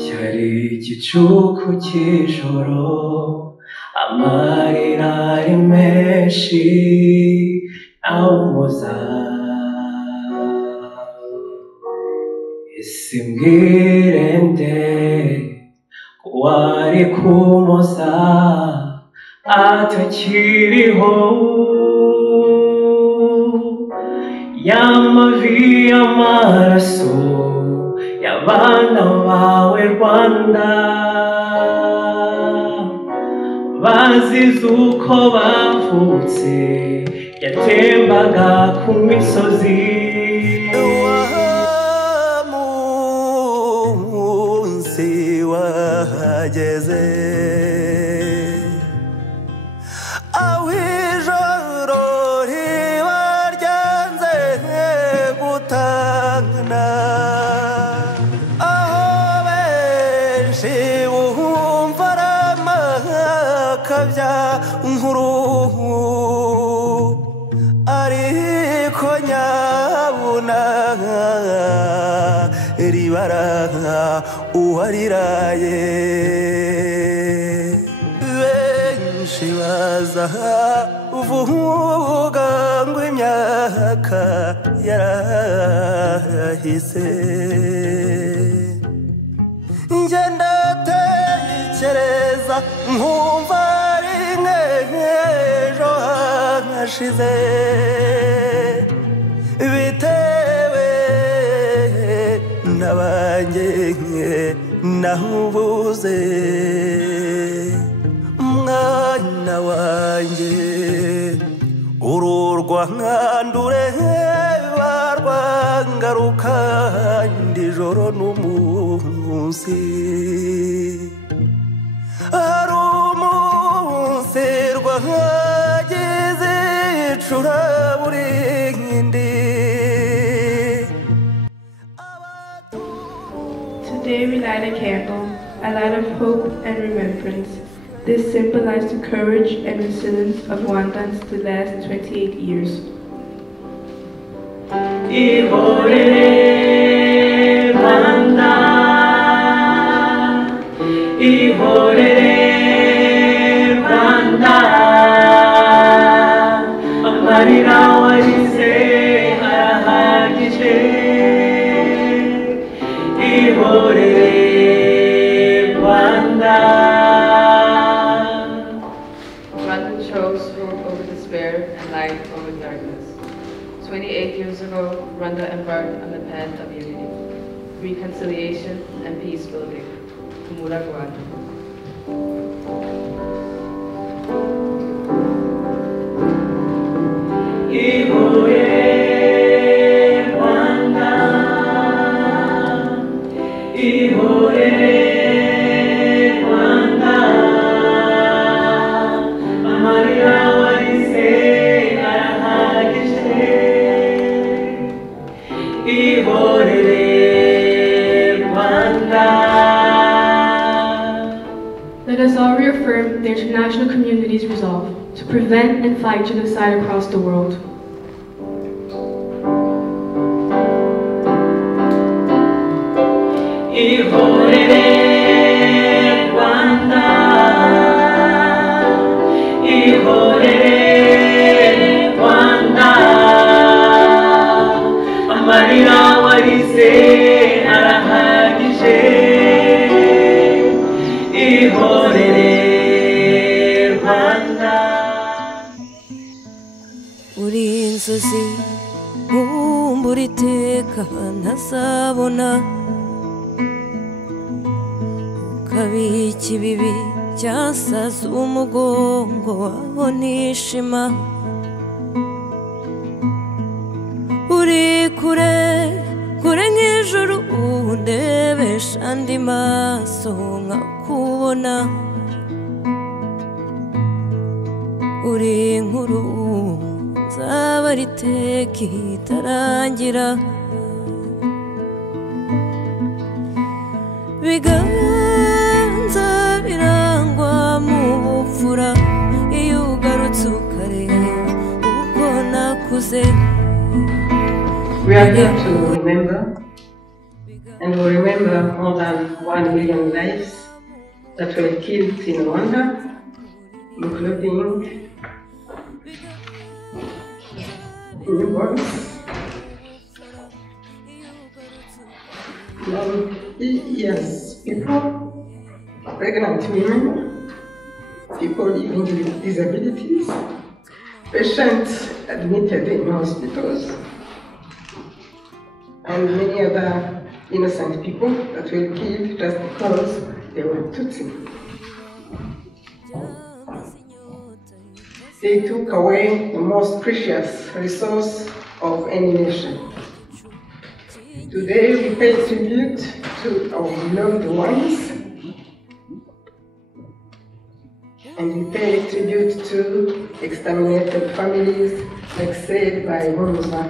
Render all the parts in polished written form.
cyari igicuku cy'ijoro amarira ari menshi awumuza ese mbwire nde ko wari kumuza atakiriho y'amavi y'amaraso y'abana bawe Rwanda bazize uko bavutse yatembaga ku misozi wa munsi wahageze aho ijoro riba ryanze gutangana nkuru ariko nyabuna ribara uwariraye benshi baza uvuga ngo imyaka yarahise njye ndatekereza nkumva ejo hashize bitewe n'abanjye nahubuze mwana wanjye ururwa nkandure barwangaruka ndijoro n'umunsi Today we light a candle, a light of hope and remembrance. This symbolized the courage and resilience of Rwandans the last 28 years. Ihorere Rwanda, ihorere Rwanda, amarira warize arahagije. Ihorere Rwanda. Rwanda chose hope over despair and light over darkness. 28 years ago, Rwanda embarked on the path of unity, reconciliation, and peace building. Kumura Rwanda. Ihorere Rwanda, ihorere Rwanda, amarira warize arahagije. Ihorere Rwanda. Let us all reaffirm the international community's resolve to prevent and fight genocide across the world. Ihorere Rwanda, ihorere Rwanda, amarira warize arahagije. Ihorere Rwanda. uri inzozi nkumbura iteka ntazabona ukabika ibibi byasaze umugongo aho nishima uri kure kure nk'ijuru undebesha andi maso nkakubona uri inkuru nzaba rite iteka itarangira biganza birangwa mu bupfura iyo ugarutse ukareba uko nakuze. We are here to remember, and we remember more than 1 million lives that were killed in Rwanda, including newborns, yes, people, pregnant women, people living with disabilities, patients admitted in hospitals, and many other innocent people that were killed just because they were Tutsi. They took away the most precious resource of any nation. Today we pay tribute to our loved ones, and we pay tribute to exterminated families, like said by Munteko.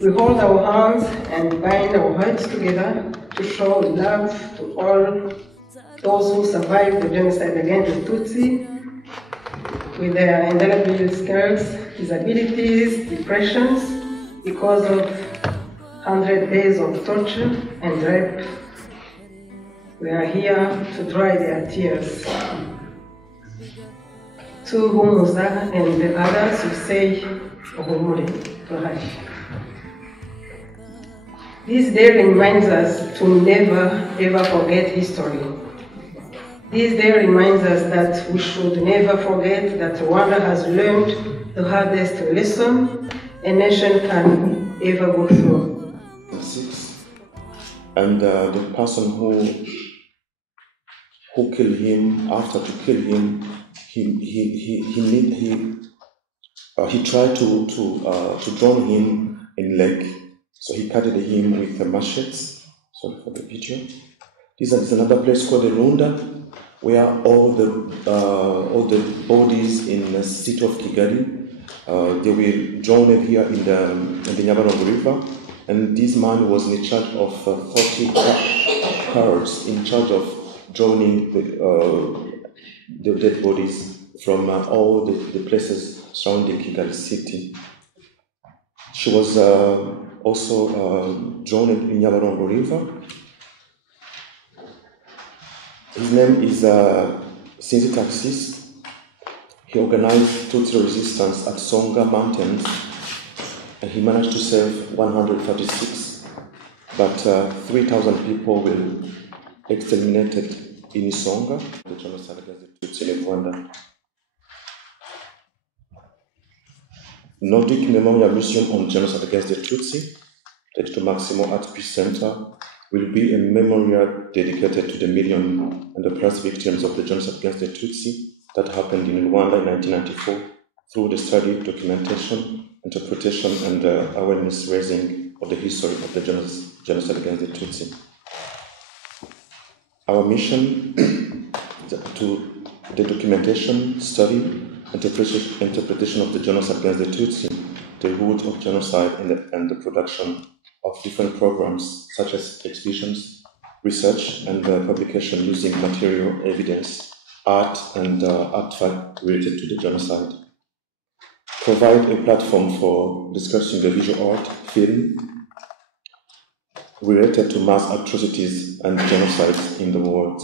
We hold our hands and bind our hearts together to show love to all those who survived the genocide against the Tutsi, with their indelible scars, disabilities, depressions, because of 100 days of torture and rape. We are here to dry their tears. To Humuza and the others who say, muri, muri. This day reminds us to never ever forget history. This day reminds us that we should never forget that Rwanda has learned the hardest lesson a nation can ever go through. And the person who killed him, after to kill him, he tried to drown him in lake. So he carried him with the machetes. Sorry for the video. This is another place called Runda, where all the bodies in the city of Kigali, they were drowned here in the Nyabarongo River, and this man was in charge of 40 cars in charge of drowning the dead bodies from all the places surrounding Kigali city. She was also drowned in Nyabarongo River. His name is Sinzi Taxis. He organized Tutsi resistance at Songa Mountains, and he managed to save 136, but 3,000 people were exterminated in Songa, the genocide against the Tutsi in Rwanda. Nordic Memorial Museum on Genocide Against the Tutsi, the Maximo Art Peace Center, will be a memorial dedicated to the million and the plus victims of the genocide against the Tutsi that happened in Rwanda in 1994 through the study, documentation, interpretation, and awareness raising of the history of the genocide against the Tutsi. Our mission to the documentation, study, interpretation of the genocide against the Tutsi, the root of genocide, and the production of different programs such as exhibitions, research, and publication using material, evidence, art, and artifact related to the genocide. Provide a platform for discussing the visual art, film, related to mass atrocities and genocides in the world.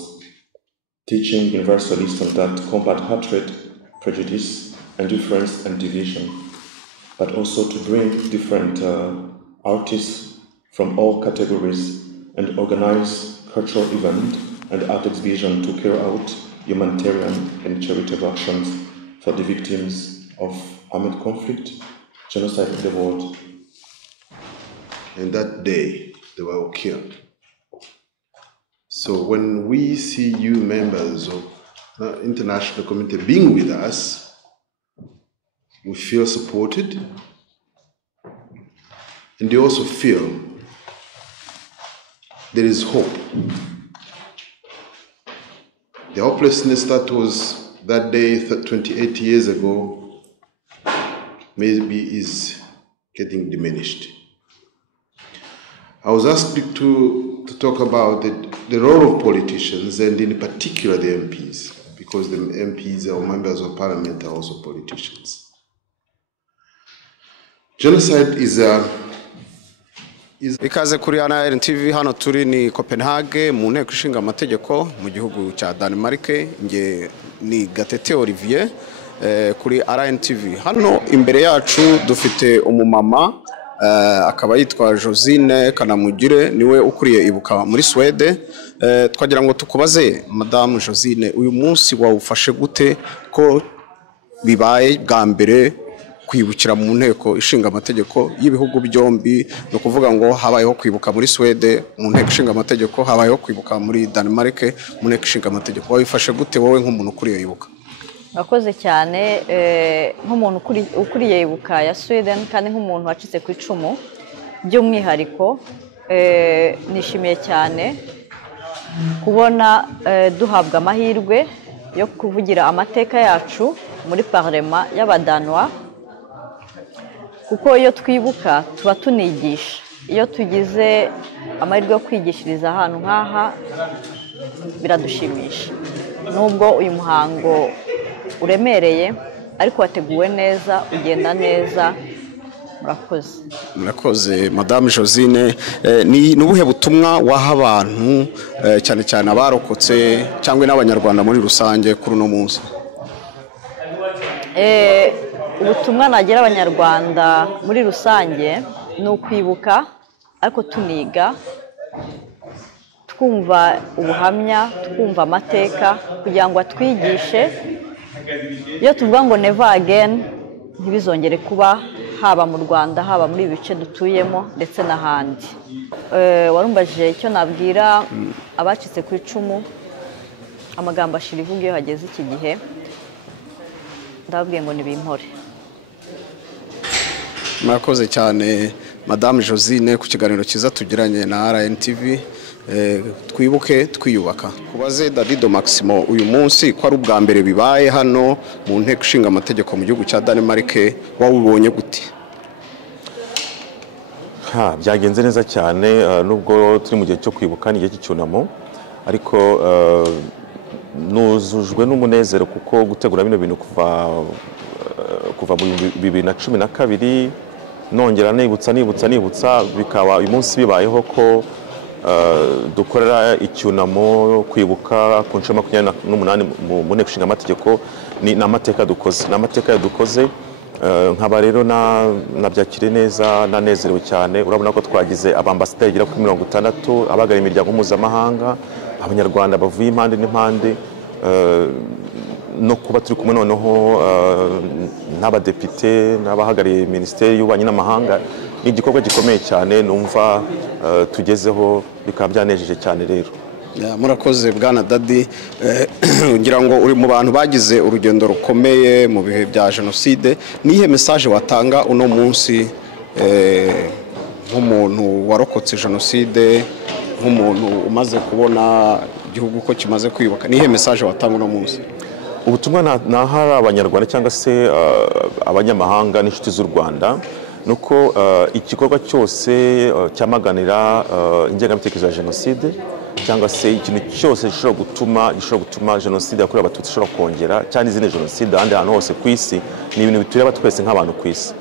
Teaching universal lessons that combat hatred, prejudice, and difference and division, but also to bring different artists from all categories and organize cultural event and art exhibition to carry out humanitarian and charitable actions for the victims of armed conflict, genocide in the world. And that day, they were all killed. So when we see you members of the international community being with us, we feel supported, and they also feel there is hope. The hopelessness that was that day 28 years ago maybe is getting diminished. I was asked to talk about the role of politicians, and in particular the MPs, because the MPs or members of parliament are also politicians. Genocide is ikaze kuri NTV. Hano turi ni Copenhagen mu nteko ishingamategeko mu gihugu cya Denmark. Nge ni Gatete Olivier kuri NTV. Hano imbere yacu dufite umumama akaba yitwa Josine Kanamugire, niwe ukuriye Ibuka muri Swede. Twagira ngo tukubaze Madame Josine, uyu munsi wawufashe gute ko bibaye bwambere kwibukira mu nteko ishingamategeko y'ibihugu byombi? No kuvuga ngo habayeho kwibuka muri Swede mu nteko ishingamategeko, habayeho kwibuka muri Denmark mu nteko ishingamategeko. Wabifashe gute wowe nk'umuntu ukuriye Ibuka? Nakoze cyane nk'umuntu ukuriye Ibuka ya Sweden, kandi nk'umuntu wacitse ku icumu by'umwihariko. Nishimiye cyane kubona duhabwa amahirwe yo kuvugira amateka yacu muri parlement y'abadanwa, kuko iyo twibuka tuba tunigisha. Iyo tugize amahirwe yo kwigishiriza ahantu nk'aha biradushimisha. Nubwo uyu muhango uremereye ariko wateguwe neza, ugenda neza. Murakoze Madame Josine. Ni ubuhe butumwa waha abantu cyane cyane abarokotse cyangwa n'abanyarwanda muri rusange kuri uno munsi? Ubutumwa nagira abanyarwanda muri rusange ni ukwibuka ariko tuniga, twumva ubuhamya, twumva amateka kugira ngo atwigishe. Iyo tuvuga ngo never again, ntibizongere kuba, haba mu Rwanda, haba muri bice dutuyemo ndetse n'ahandi. Warumbaje icyo nabwira abacitse ku icumu, amagambo ashira ivuga iyo hageze iki gihe. Ndababwiye ngo nibimpore. Murakoze cyane Madame Josine ku kiganiro cyiza tugiranye na RNTV. Twibuke twiyubaka. Kubaze Davido Maximo, uyu munsi ko ari ubwambere bibaye hano mu nteko ishingamategeko mu gihugu cya Denmark, wawubonye gute? Byagenze neza cyane, nubwo turi mu gihe cyo kwibuka n'igihe cy'icyunamo, ariko nuzujwe n'umunezero kuko gutegura bino bintu kuva mu 2012 nongera nibutsa bikaba uyu munsi bibayeho ko dukorera icyunamo kwibuka ku nshuro 28 mu nteko ishingamategeko. Ni amateka dukoze, nkaba rero nabyakire neza, nanezerewe cyane. Urabona ko twagize abambasaderi bagera kuri 60, abahagarariye imiryango mpuzamahanga, abanyarwanda bavuye impande n'impande, no kuba turi kumwe noneho n'abadepite n'abahagarariye Minisiteri y'Ububanyi n'Amahanga. Ni igikorwa gikomeye cyane numva tugezeho, bikaba byanejeje cyane rero. Murakoze Bwana Dadi. Ngira ngo uri mu bantu bagize urugendo rukomeye mu bihe bya genocide. Nihe message watanga uno munsi nk'umuntu warokotse genocide, nk'umuntu umaze kubona igihugu ko kimaze kwiyubaka? Nihe message watanga uno munsi? Ubutumwa nahara abanyarwanda cyangwa se abanyamahanga n'inshuti z'u Rwanda nuko igikorwa cyose cyamaganira ingengabitekerezo ya genocide cyangwa se ikintu cyose gishobora gutuma genocide yakorewe Abatutsi ishobora kongera cyane izindi genocide ahandi hantu hose ku isi, ni ibintu bitureba twese nk'abantu ku isi.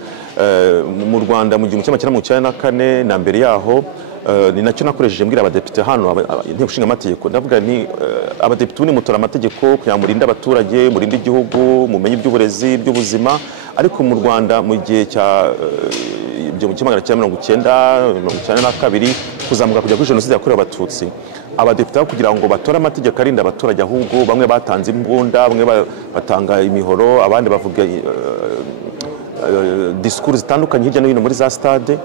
Mu Rwanda mu 1994 na mbere yaho, ni nacyo nakoresheje mbwira abadepite hano inteko ishingamategeko, ndavuga ni abadepite ni mutora amategeko kugira ngo murinde abaturage, murinde igihugu, mumenye iby'uburezi, by'ubuzima. Ariko mu Rwanda mu gihe cya 1992 kuzamuka kujya kuri genocide yakorewe Abatutsi, abadepite kugira ngo batore amategeko arinda abaturage, ahubwo bamwe batanze imbunda, bamwe batanga imihoro, abandi bavuga discours zitandukanye hirya no hino muri za stade.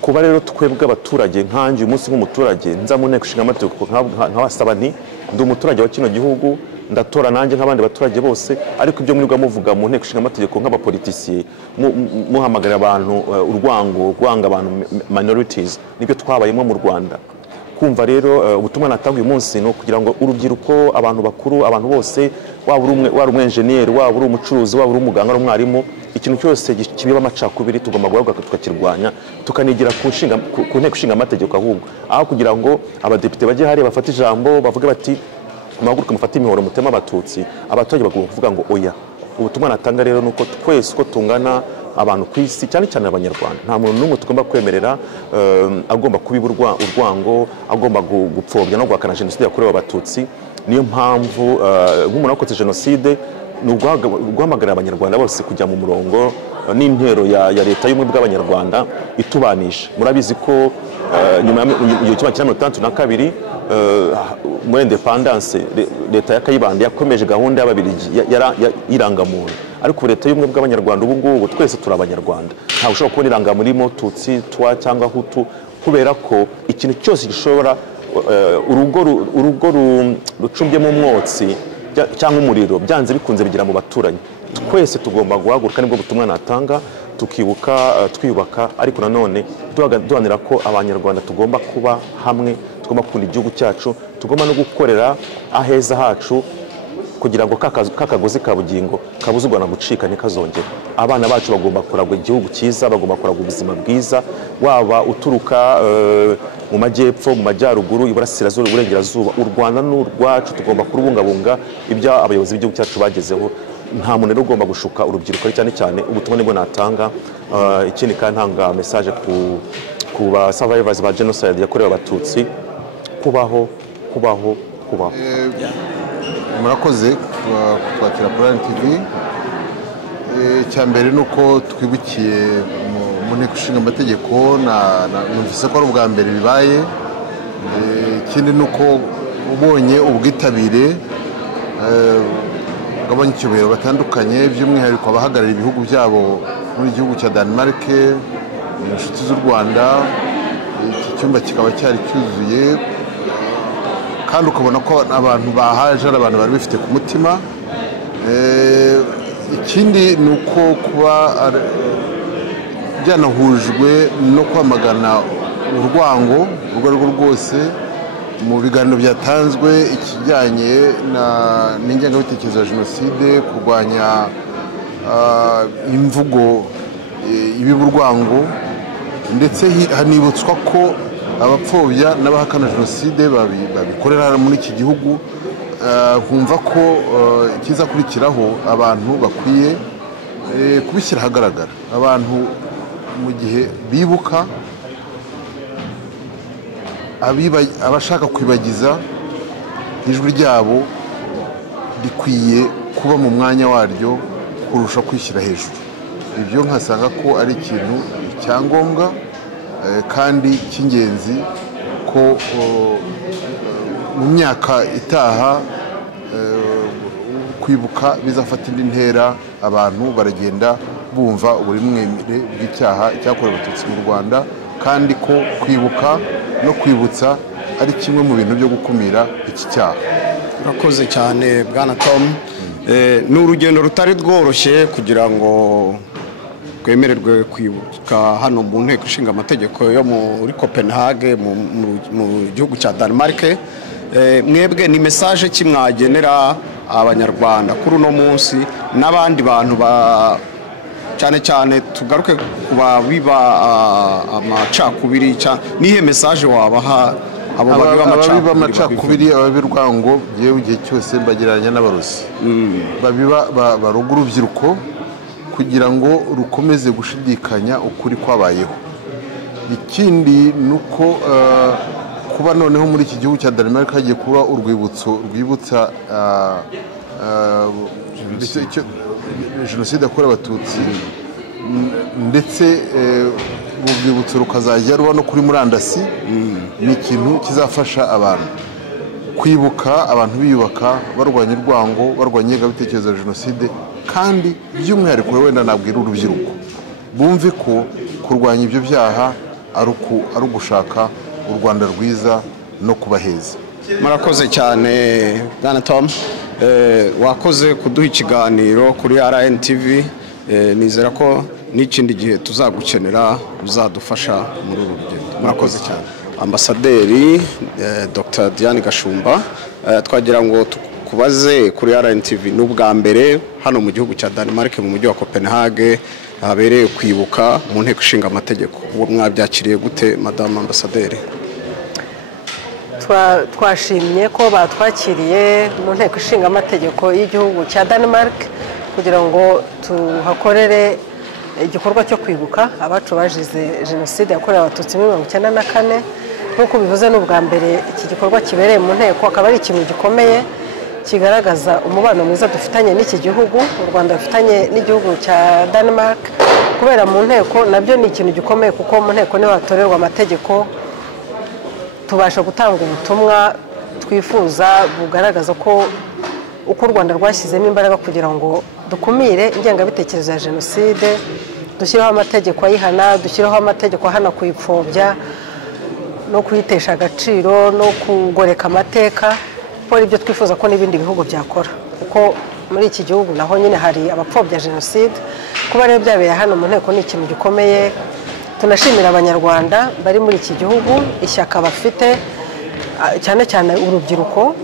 Kuba rero twebwe abaturage nkanjye uyu munsi nk'umuturage nza mu nteko ishingamategeko nkabasaba nti ndi umuturage wa kino gihugu, ndatora nanjye nk'abandi baturage bose, ariko ibyo mwirwa muvuga mu nteko ishingamategeko nk'abapolitisiye muhamagarira abantu urwango, rwanga abantu minorities, nibyo twabayemo mu Rwanda. kumva rero ubutumwa natanga uyu munsi no kugira ngo urubyiruko abantu bakuru abantu bose waba uri engineer waba uri umucuruzi waba uri umuganga ari umwarimu ikintu cyose kibiba amacakubiri tugomba guhaguruka tukakirwanya tukanigira ku nteko ishinga amategeko ahubwo aho kugira ngo abadepite bajye hariya bafate ijambo bavuge bati muhaguruke mufate imihoro mutema abatutsi abaturage bagomba kuvuga ngo oya ubutumwa natanga rero nuko twese uko tungana abantu ku isi cyane cyane abanyarwanda nta muntu n'umwe tugomba kwemerera agomba kubiba urwango agomba gupfobya no guhakana jenoside yakorewe abatutsi niyo mpamvu nk'umuntu wakoze jenoside ni uguhamagarira abanyarwanda bose kujya mu murongo n'intero ya leta y'ubumwe bw'abanyarwanda itubanisha murabizi ko nyuma y'igihumbi kimwe magana cyenda 1962 muri independence leta ya Kayibanda yakomeje gahunda y'ababiligi irangamuntu ariko leta y'ubumwe bw'abanyarwanda ubu ngubu twese turi abanyarwanda nta ushobora kubona irangamuntu irimo tutsi twa cyangwa hutu kubera ko ikintu cyose gishobora urugo rucumbyemo umwotsi cyangwa umuriro byanze bikunze bigira mu baturanyi twese tugomba guhaguruka nibwo butumwa natanga tukibuka twiyubaka ariko nanone duhanira ko abanyarwanda tugomba kuba hamwe tugomba gukunda igihugu cyacu tugomba no gukorera aheza hacu kugira ngo kakagozi ka bugingo kabuze u Rwanda gucika ntikazongere abana bacu bagomba kuragwa igihugu cyiza bagomba kuragwa ubuzima bwiza waba uturuka mu majyepfo mu majyaruguru iburasirazuba uburengerazuba u Rwanda n'urwacu tugomba kurubungabunga ibyo abayobozi b'igihugu cyacu bagezeho nta muntu rero ugomba gushuka urubyiruko cyane cyane ubutumwa nibwo natanga ikindi kandi ntanga message ku ba survivors ba genocide yakorewe abatutsi kubaho murakoze kwakira kuri TV cyambere nuko twibukiye mu nteko ishinga amategeko numvise ko ari ubwambere bibaye ikindi nuko ubonye ubwitabire bw'abanyacyubahiro batandukanye by'umwihariko abahagarariye ibihugu byabo muri gihugu cya Denmark inshuti z'u Rwanda iki cyumba kikaba cyari cyuzuye kandi ukabona ko abantu bahaje ari abantu bari bifite ku mutima ikindi ni uko kuba byanahujwe no kwamagana urwango urwo ari rwo rwose mu biganiro byatanzwe ikijyanye n'ingengabitekerezo ya jenoside kurwanya imvugo ibiba urwango ndetse hanibutswa ko abapfobya n'abahakana jenoside babikorera muri iki gihugu nkumva ko ikizakurikiraho abantu bakwiye kubishyira ahagaragara abantu mu gihe bibuka abashaka kwibagiza ijwi ryabo rikwiye kuba mu mwanya waryo kurusha kwishyira hejuru ibyo nkasanga ko ari ikintu cyangombwa kandi cy'ingenzi ko mu myaka itaha kwibuka bizafata indi ntera abantu baragenda bumva uburimwemere bw'icyaha cyakorewe abatutsi mu Rwanda kandi ko kwibuka no kwibutsa ari kimwe mu bintu byo gukumira iki cyaha. Urakoze cyane bwana Tom. Ni urugendo rutari rworoshye kugira ngo twemererwe kwibuka hano mu nteko ishinga amategeko yo muri Copenhagen mu gihugu cya Denmark. Mwebwe ni message kimwagenera abanyarwanda kuri uno munsi n'abandi bantu cyane cyane tugaruke kuba biba amacakubiri nihe message wabaha abo babiba amacakubiri ababirwango yewe igihe cyose mbagiranya n'abarozi babiba baruga urubyiruko kugira ngo rukomeze gushidikanya ukuri kwabayeho. Ikindi nuko kuba noneho muri iki gihugu cya Denmark hagiye kuba urwibutso rwibutsa jenoside yakorewe abatutsi ndetse urwibutso rukazajya ruba no kuri murandasi ni ikintu kizafasha abantu kwibuka abantu biyubaka barwanya urwango barwanya ingengabitekerezo ya jenoside kandi by'umwihariko wenda nabwira urubyiruko bumve ko kurwanya ibyo byaha ari ugushaka u Rwanda rwiza no kubaheza. Murakoze cyane bwana Tom. Wakoze kuduha ikiganiro kuri RNTV. Nizera ko n'ikindi gihe tuzagukenera uzadufasha muri uru rugendo. Murakoze cyane. ambasaderi Dr Diane Gashumba, twagira ngo tukubaze kuri RNTV n'ubwambere hano mu gihugu cya Denmark mu mujyi wa Copenhagen habereye kwibuka mu nteko ishingamategeko. Uwo mwabyakiriye gute madame ambasaderi? Twashimye ko batwakiriye mu nteko ishingamategeko y'igihugu cya Denmark kugira ngo tuhakorere igikorwa cyo kwibuka abacu bajize genocide yakorewe Abatutsi muri 1994. Nk'uko bivuze n'ubwambere iki gikorwa kibereye mu nteko akaba ari ikintu gikomeye kigaragaza umubano mwiza dufitanye n'iki gihugu u Rwanda rufitanye n'igihugu cya Denmark. Kubera mu nteko nabyo ni ikintu gikomeye kuko mu nteko niho hatorerwa amategeko, tubasha gutanga ubutumwa twifuza bugaragaza ko uko u Rwanda rwashyizemo imbaraga kugira ngo dukumire ingengabitekerezo ya genocide, dushyiraho amategeko ayihana, dushyiraho amategeko ahana kuyipfobya no kuyitesha agaciro no kugoreka amateka, ko ibyo twifuza ko n'ibindi bihugu byakora kuko muri iki gihugu naho nyine hari abapfobya genocide. Kuba rero byabereye hano mu nteko ni ikintu gikomeye. Tunashimira abanyarwanda bari muri iki gihugu, ishyaka bafite cyane cyane urubyiruko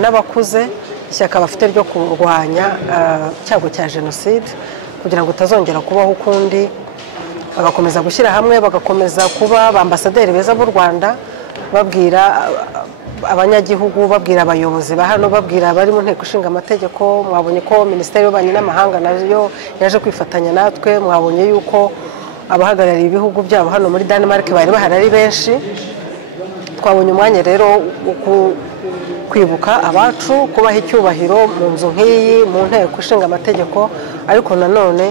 n'abakuze, ishyaka bafite ryo kurwanya cyago cya genocide kugira ngo utazongera kubaho ukundi, bagakomeza gushyira hamwe, bagakomeza kuba ambasaderi beza b'u Rwanda, babwira abanyagihugu, babwira abayobozi ba hano, babwira abari mu nteko ishingamategeko. Mwabonye ko Minisiteri y'Ububanyi n'Amahanga nayo yaje kwifatanya natwe, mwabonye yuko abahagarariye ibihugu byabo hano muri Denmark bari bahari ari benshi. Twabonye umwanya rero kwibuka abacu, kubaha icyubahiro mu nzu nk'iyi mu nteko ishingamategeko, ariko nanone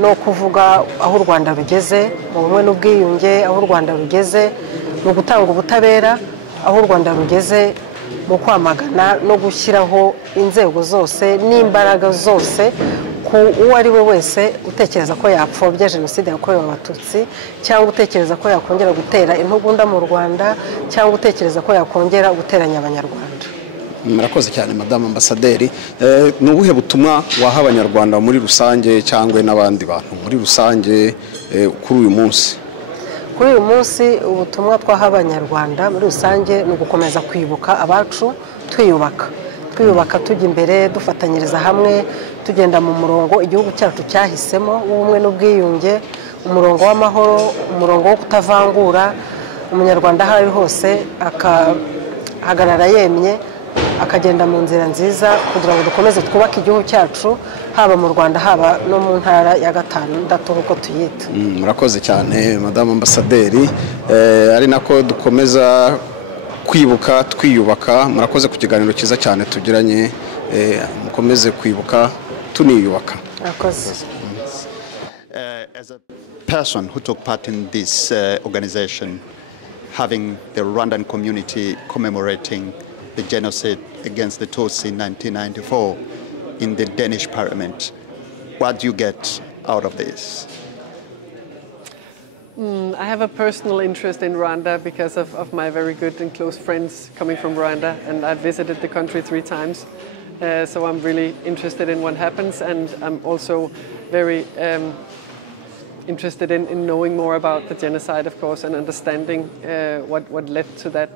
no kuvuga aho u Rwanda rugeze mu bumwe n'ubwiyunge, aho u Rwanda rugeze mu gutanga ubutabera, aho u Rwanda rugeze mu kwamagana no gushyiraho inzego zose n'imbaraga zose ku uwo ari we wese utekereza ko yapfobya genocide yakorewe Abatutsi, cyangwa utekereza ko yakongera gutera intugunda mu Rwanda, cyangwa utekereza ko yakongera guteranya abanyarwanda. Murakoze cyane madame ambasaderi. Ni ubuhe butumwa waha abanyarwanda muri rusange cyangwa n'abandi bantu muri rusange kuri uyu munsi? Kuri uyu munsi ubutumwa twaha abanyarwanda muri rusange ni ugukomeza kwibuka abacu, twiyubaka tujya imbere, dufatanyiriza hamwe, tugenda mu murongo igihugu cyacu cyahisemo w'ubumwe n'ubwiyunge, umurongo w'amahoro, umurongo wo kutavangura. Umunyarwanda aho ari hose akahagarara yemye, akagenda mu nzira nziza kugira ngo dukomeze twubake igihugu cyacu, haba mu Rwanda haba no mu ntara ya gatandatu uko tuyita. Murakoze cyane madame ambasaderi, ari nako dukomeza kwibuka twiyubaka. Murakoze ku kiganiro cyiza cyane tugiranye, mukomeze kwibuka tuniyubaka. Murakoze. As a person who took part in this organization, having the Rwandan community commemorating the genocide against the Tutsi in 1994 in the Danish parliament, what do you get out of this? I have a personal interest in Rwanda because of my very good and close friends coming from Rwanda, and I've visited the country 3 times. So I'm really interested in what happens, and I'm also very interested in knowing more about the genocide, of course, and understanding what led to that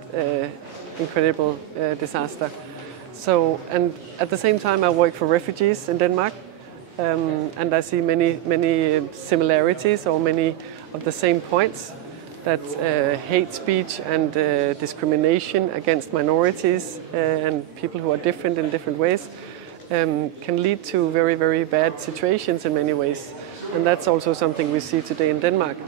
incredible disaster. So, and at the same time I work for refugees in Denmark, and I see many similarities or many of the same points, that hate speech and discrimination against minorities and people who are different in different ways can lead to very, very bad situations in many ways. And that's also something we see today in Denmark.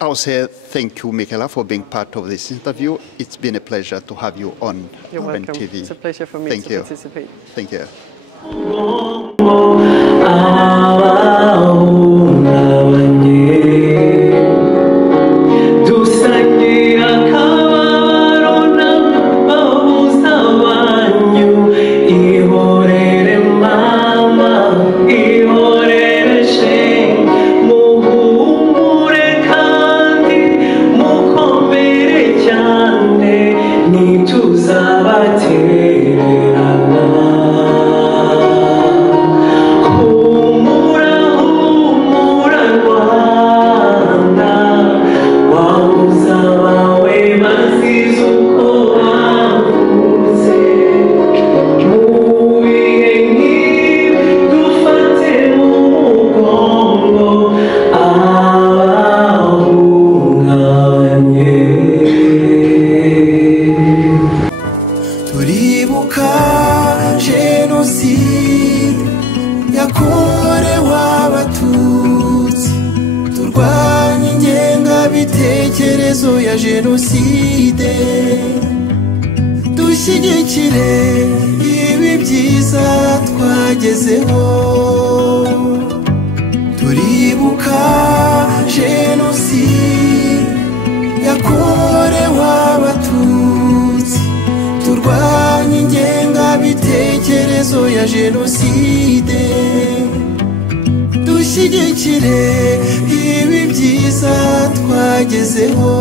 I'll say thank you, Michaela, for being part of this interview. It's been a pleasure to have you on You're welcome. TV. It's a pleasure for me to participate. Thank you. Humura turwanye ingengabitekerezo ya jenoside dushyigikire ibi byiza twagezeho turibuka genocide yakorewe abatutsi turwanye ingengabitekerezo ya jenoside dushyigikire ibi byiza twagezeho